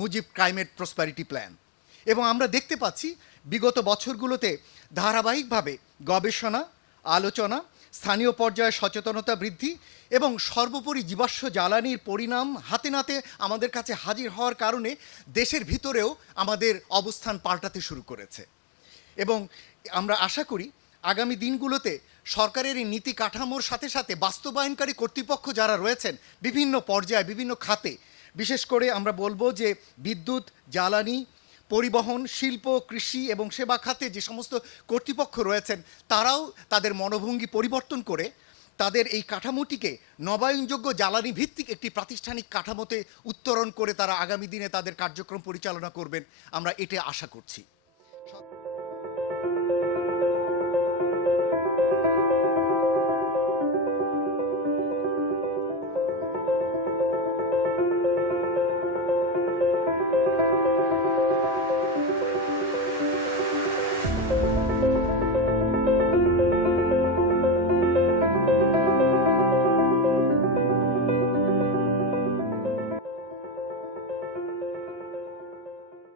Mujib climate prosperity plan. এবং আমরা দেখতে পাচ্ছি বিগত বছরগুলোতে ধারাবাহিকভাবে গবেষণা, আলোচনা, স্থানীয় পর্যায়ে সচেতনতা বৃদ্ধি এবং সর্বোপরি জীবাশ্ম জ্বালানির পরিণাম হাতে নাতে আমাদের কাছে হাজির হওয়ার কারণে দেশের ভিতরেও আমাদের অবস্থান পাল্টাতে শুরু করেছে। এবং আমরা আশা করি আগামী দিনগুলোতে সরকারের এই নীতি কাঠামোর সাথে সাথে বাস্তবায়নকারী কর্তৃপক্ষ যারা রয়েছেন বিভিন্ন পর্যায়ে বিভিন্ন খাতে, বিশেষ করে আমরা বলবো যে বিদ্যুৎ, জ্বালানি, পরিবহন, শিল্প, কৃষি এবং সেবা খাতে যে সমস্ত কর্তৃপক্ষ রয়েছেন তারাও তাদের মনোভঙ্গি পরিবর্তন করে তাদের এই কাঠামোটিকে নবায়নযোগ্য জ্বালানি ভিত্তিক একটি প্রাতিষ্ঠানিক কাঠামোতে উত্তরণ করে তারা আগামী দিনে তাদের কার্যক্রম পরিচালনা করবেন, আমরা এটা আশা করছি।